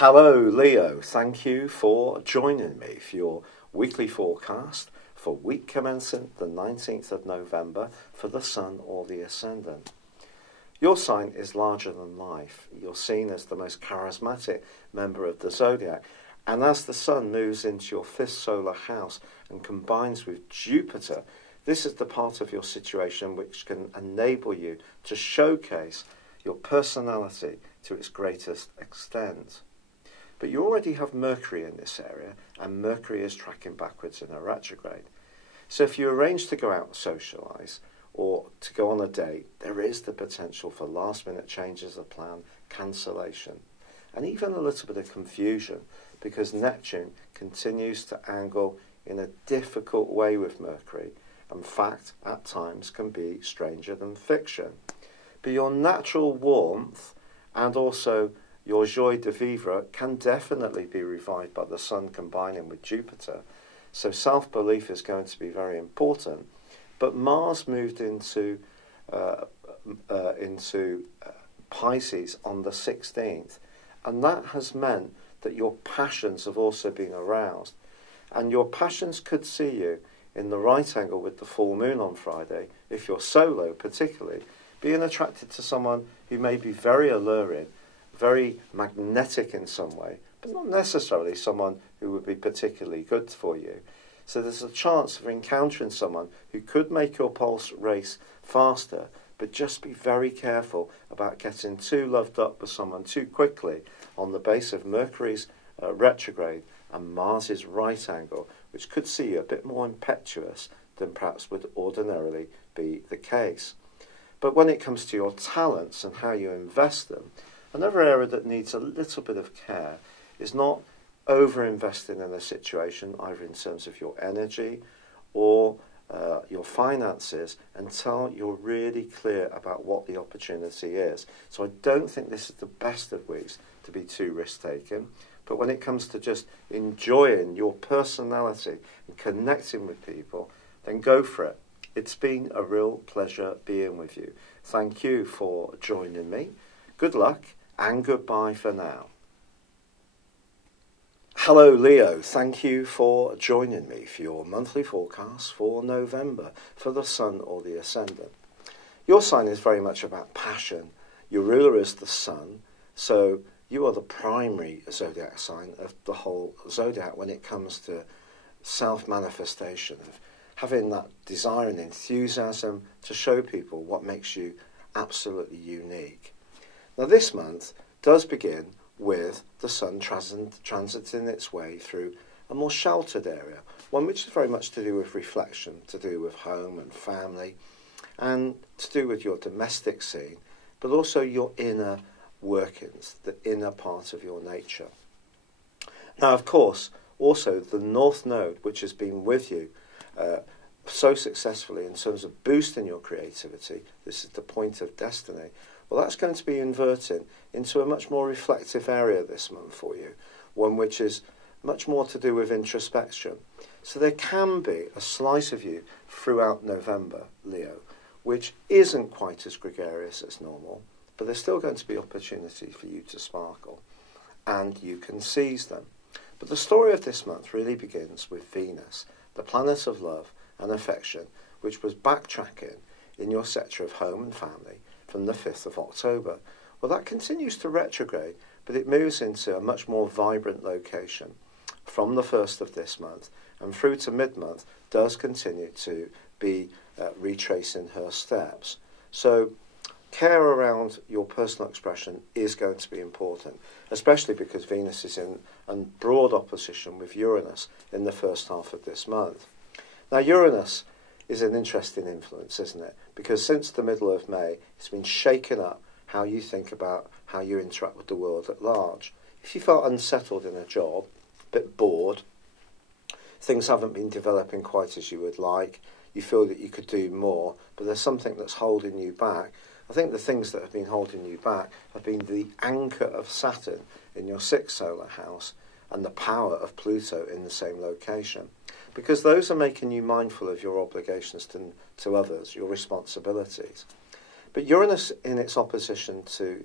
Hello Leo, thank you for joining me for your weekly forecast for week commencing the 19th of November for the Sun or the Ascendant. Your sign is larger than life. You're seen as the most charismatic member of the Zodiac, and as the Sun moves into your 5th solar house and combines with Jupiter, this is the part of your situation which can enable you to showcase your personality to its greatest extent. But you already have Mercury in this area, and Mercury is tracking backwards in a retrograde. So if you arrange to go out and socialise or to go on a date, there is the potential for last-minute changes of plan, cancellation, and even a little bit of confusion because Neptune continues to angle in a difficult way with Mercury, and fact at times can be stranger than fiction. But your natural warmth and also your joie de vivre can definitely be revived by the Sun combining with Jupiter. So self-belief is going to be very important. But Mars moved into Pisces on the 16th. And that has meant that your passions have also been aroused. And your passions could see you in the right angle with the full moon on Friday, if you're solo particularly, being attracted to someone who may be very alluring, very magnetic in some way, but not necessarily someone who would be particularly good for you. So there's a chance of encountering someone who could make your pulse race faster, but just be very careful about getting too loved up with someone too quickly on the base of Mercury's retrograde and Mars's right angle, which could see you a bit more impetuous than perhaps would ordinarily be the case. But when it comes to your talents and how you invest them, another area that needs a little bit of care is not over-investing in a situation, either in terms of your energy or your finances, until you're really clear about what the opportunity is. So I don't think this is the best of weeks to be too risk-taking. But when it comes to just enjoying your personality and connecting with people, then go for it. It's been a real pleasure being with you. Thank you for joining me. Good luck and goodbye for now. Hello Leo, thank you for joining me for your monthly forecast for November for the Sun or the Ascendant. Your sign is very much about passion. Your ruler is the Sun, so you are the primary zodiac sign of the whole zodiac when it comes to self-manifestation, of having that desire and enthusiasm to show people what makes you absolutely unique. Now this month does begin with the Sun transiting its way through a more sheltered area, one which is very much to do with reflection, to do with home and family, and to do with your domestic scene, but also your inner workings, the inner part of your nature. Now, of course, also the North Node, which has been with you so successfully in terms of boosting your creativity, this is the point of destiny, well, that's going to be inverting into a much more reflective area this month for you, one which is much more to do with introspection. So there can be a slice of you throughout November, Leo, which isn't quite as gregarious as normal, but there's still going to be opportunity for you to sparkle, and you can seize them. But the story of this month really begins with Venus, the planet of love and affection, which was backtracking in your sector of home and family from the 5th of October. Well, that continues to retrograde, but it moves into a much more vibrant location from the 1st of this month, and through to mid-month does continue to be retracing her steps. So care around your personal expression is going to be important, especially because Venus is in broad opposition with Uranus in the first half of this month. Now, Uranus is an interesting influence, isn't it? Because since the middle of May, it's been shaking up how you think about how you interact with the world at large. If you felt unsettled in a job, a bit bored, things haven't been developing quite as you would like, you feel that you could do more, but there's something that's holding you back, I think the things that have been holding you back have been the anchor of Saturn in your 6th solar house and the power of Pluto in the same location. Because those are making you mindful of your obligations to others, your responsibilities. But Uranus in its opposition to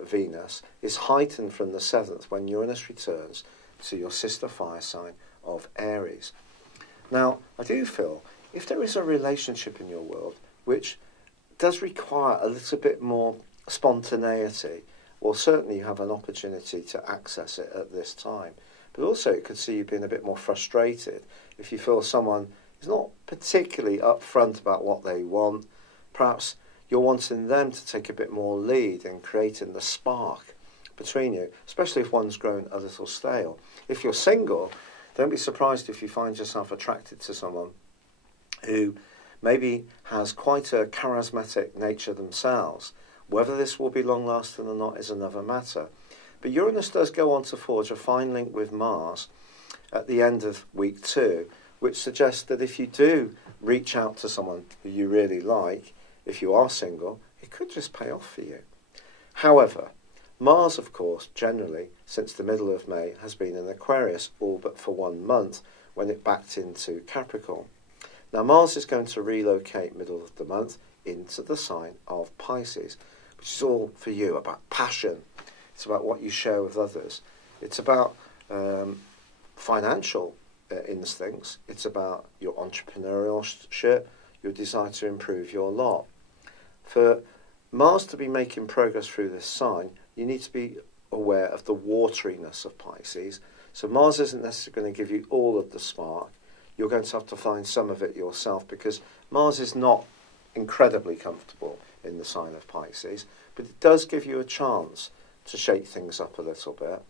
Venus is heightened from the 7th when Uranus returns to your sister fire sign of Aries. Now, I do feel if there is a relationship in your world which does require a little bit more spontaneity, well, certainly you have an opportunity to access it at this time. But also it could see you being a bit more frustrated if you feel someone is not particularly upfront about what they want. Perhaps you're wanting them to take a bit more lead in creating the spark between you, especially if one's grown a little stale. If you're single, don't be surprised if you find yourself attracted to someone who maybe has quite a charismatic nature themselves. Whether this will be long-lasting or not is another matter. But Uranus does go on to forge a fine link with Mars at the end of week 2, which suggests that if you do reach out to someone who you really like, if you are single, it could just pay off for you. However, Mars, of course, generally, since the middle of May, has been in Aquarius, all but for 1 month, when it backed into Capricorn. Now, Mars is going to relocate middle of the month into the sign of Pisces, which is all for you, about passion. It's about what you share with others. It's about financial instincts. It's about your entrepreneurship, your desire to improve your lot. For Mars to be making progress through this sign, you need to be aware of the wateriness of Pisces. So Mars isn't necessarily going to give you all of the spark. You're going to have to find some of it yourself, because Mars is not incredibly comfortable in the sign of Pisces, but it does give you a chance to shake things up a little bit.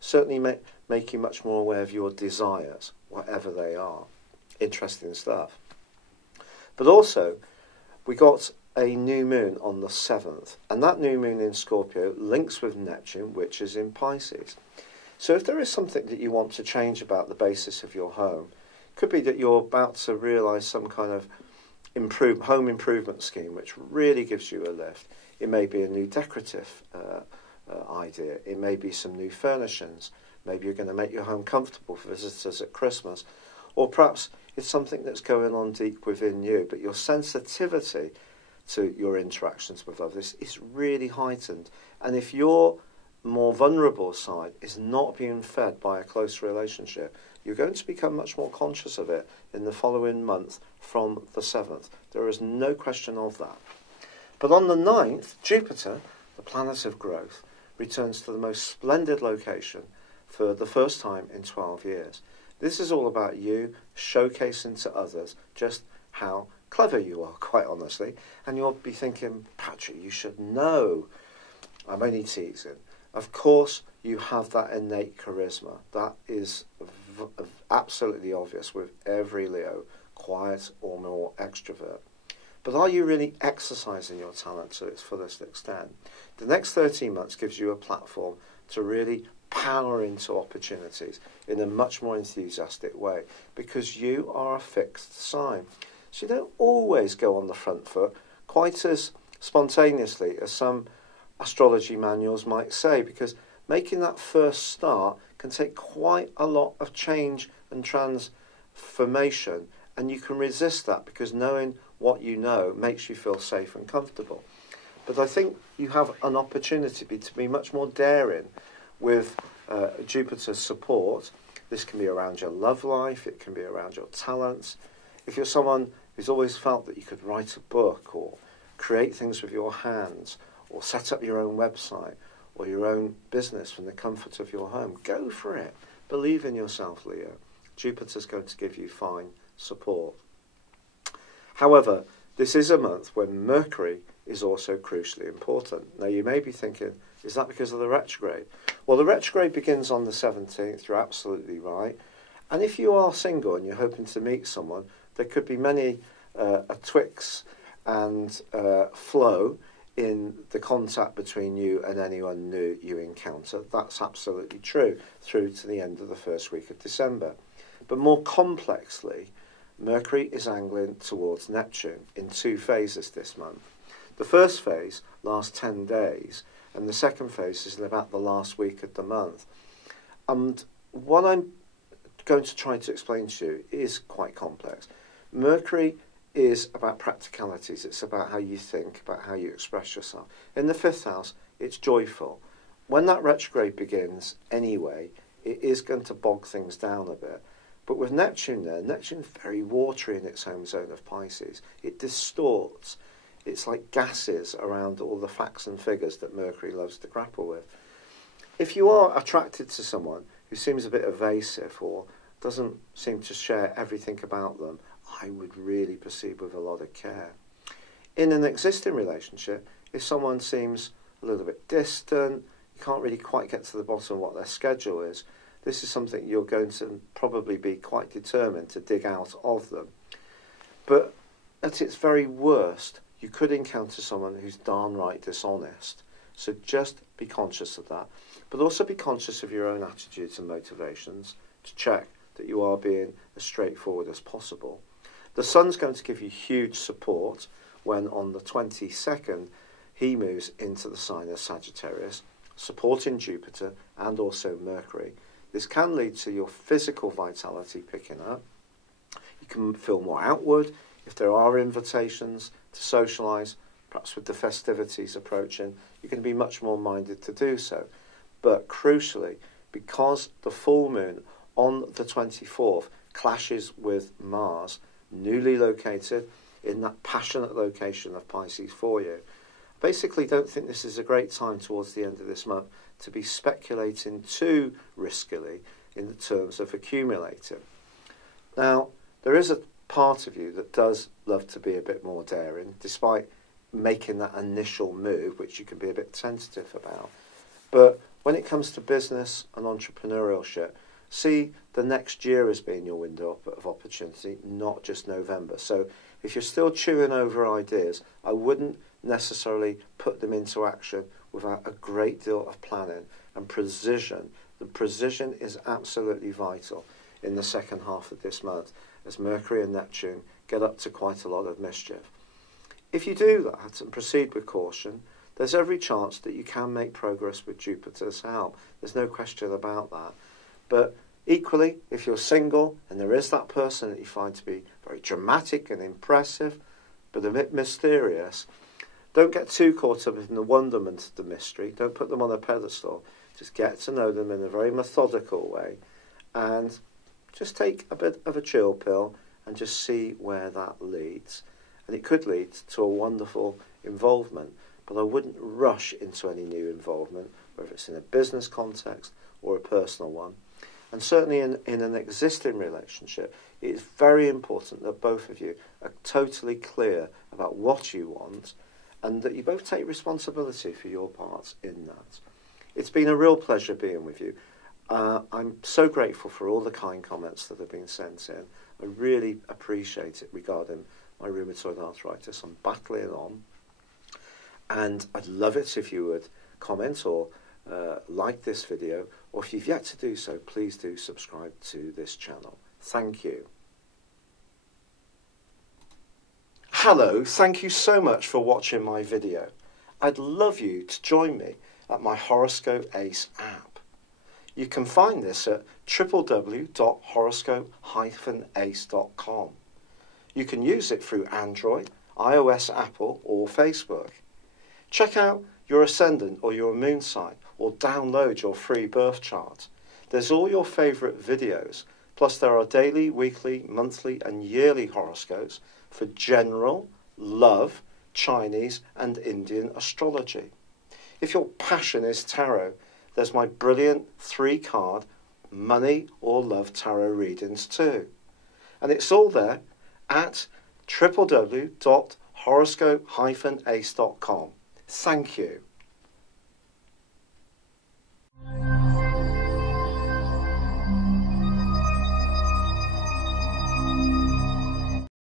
Certainly make you much more aware of your desires, whatever they are. Interesting stuff. But also, we got a new moon on the 7th, and that new moon in Scorpio links with Neptune, which is in Pisces. So if there is something that you want to change about the basis of your home, it could be that you're about to realise some kind of home improvement scheme which really gives you a lift. It may be a new decorative idea. It may be some new furnishings. Maybe you're going to make your home comfortable for visitors at Christmas. Or perhaps it's something that's going on deep within you, but your sensitivity to your interactions with others is really heightened. And if your more vulnerable side is not being fed by a close relationship, you're going to become much more conscious of it in the following month from the 7th. There is no question of that. But on the 9th, Jupiter, the planet of growth, returns to the most splendid location for the first time in 12 years. This is all about you showcasing to others just how clever you are, quite honestly. And you'll be thinking, Patrick, you should know. I'm only teasing. Of course, you have that innate charisma. That is absolutely obvious with every Leo, quiet or more extrovert. But are you really exercising your talent to its fullest extent? The next 13 months gives you a platform to really power into opportunities in a much more enthusiastic way, because you are a fixed sign. So you don't always go on the front foot quite as spontaneously as some astrology manuals might say, because making that first start can take quite a lot of change and transformation, and you can resist that because knowing what you know makes you feel safe and comfortable. But I think you have an opportunity to be much more daring with Jupiter's support. This can be around your love life, it can be around your talents. If you're someone who's always felt that you could write a book or create things with your hands or set up your own website or your own business from the comfort of your home, go for it. Believe in yourself, Leo. Jupiter's going to give you fine support. However, this is a month when Mercury is also crucially important. Now, you may be thinking, is that because of the retrograde? Well, the retrograde begins on the 17th, you're absolutely right. And if you are single and you're hoping to meet someone, there could be many a twix and flow in the contact between you and anyone new you encounter. That's absolutely true through to the end of the first week of December. But more complexly, Mercury is angling towards Neptune in 2 phases this month. The first phase lasts 10 days, and the second phase is in about the last week of the month. And what I'm going to try to explain to you is quite complex. Mercury is about practicalities. It's about how you think, about how you express yourself. In the 5th house, it's joyful. When that retrograde begins anyway, it is going to bog things down a bit. But with Neptune there, Neptune's very watery in its home zone of Pisces. It distorts. It's like gases around all the facts and figures that Mercury loves to grapple with. If you are attracted to someone who seems a bit evasive or doesn't seem to share everything about them, I would really proceed with a lot of care. In an existing relationship, if someone seems a little bit distant, you can't really quite get to the bottom of what their schedule is, this is something you're going to probably be quite determined to dig out of them. But at its very worst, you could encounter someone who's darn right dishonest. So just be conscious of that. But also be conscious of your own attitudes and motivations to check that you are being as straightforward as possible. The Sun's going to give you huge support when on the 22nd he moves into the sign of Sagittarius, supporting Jupiter and also Mercury. This can lead to your physical vitality picking up. You can feel more outward if there are invitations to socialise, perhaps with the festivities approaching. You can be much more minded to do so. But crucially, because the full moon on the 24th clashes with Mars, newly located in that passionate location of Pisces for you, basically don't think this is a great time towards the end of this month to be speculating too riskily in the terms of accumulating. Now, there is a part of you that does love to be a bit more daring, despite making that initial move, which you can be a bit tentative about. But when it comes to business and entrepreneurship, see the next year as being your window of opportunity, not just November. So if you're still chewing over ideas, I wouldn't necessarily put them into action without a great deal of planning and precision. The precision is absolutely vital in the second half of this month as Mercury and Neptune get up to quite a lot of mischief. If you do that and proceed with caution, there's every chance that you can make progress with Jupiter's help. There's no question about that. But equally, if you're single and there is that person that you find to be very dramatic and impressive, but a bit mysterious, don't get too caught up in the wonderment of the mystery. Don't put them on a pedestal. Just get to know them in a very methodical way and just take a bit of a chill pill and just see where that leads. And it could lead to a wonderful involvement, but I wouldn't rush into any new involvement, whether it's in a business context or a personal one. And certainly in an existing relationship, it is very important that both of you are totally clear about what you want and that you both take responsibility for your parts in that. It's been a real pleasure being with you. I'm so grateful for all the kind comments that have been sent in. I really appreciate it regarding my rheumatoid arthritis. I'm battling on. And I'd love it if you would comment or like this video, or if you've yet to do so, please do subscribe to this channel. Thank you. Hello, thank you so much for watching my video. I'd love you to join me at my Horoscope Ace app. You can find this at www.horoscope-ace.com. You can use it through Android, iOS, Apple or Facebook. Check out your ascendant or your moon sign or download your free birth chart. There's all your favourite videos, plus there are daily, weekly, monthly and yearly horoscopes for general, love, Chinese and Indian astrology. If your passion is tarot, there's my brilliant 3-card money or love tarot readings too. And it's all there at www.horoscope-ace.com. Thank you.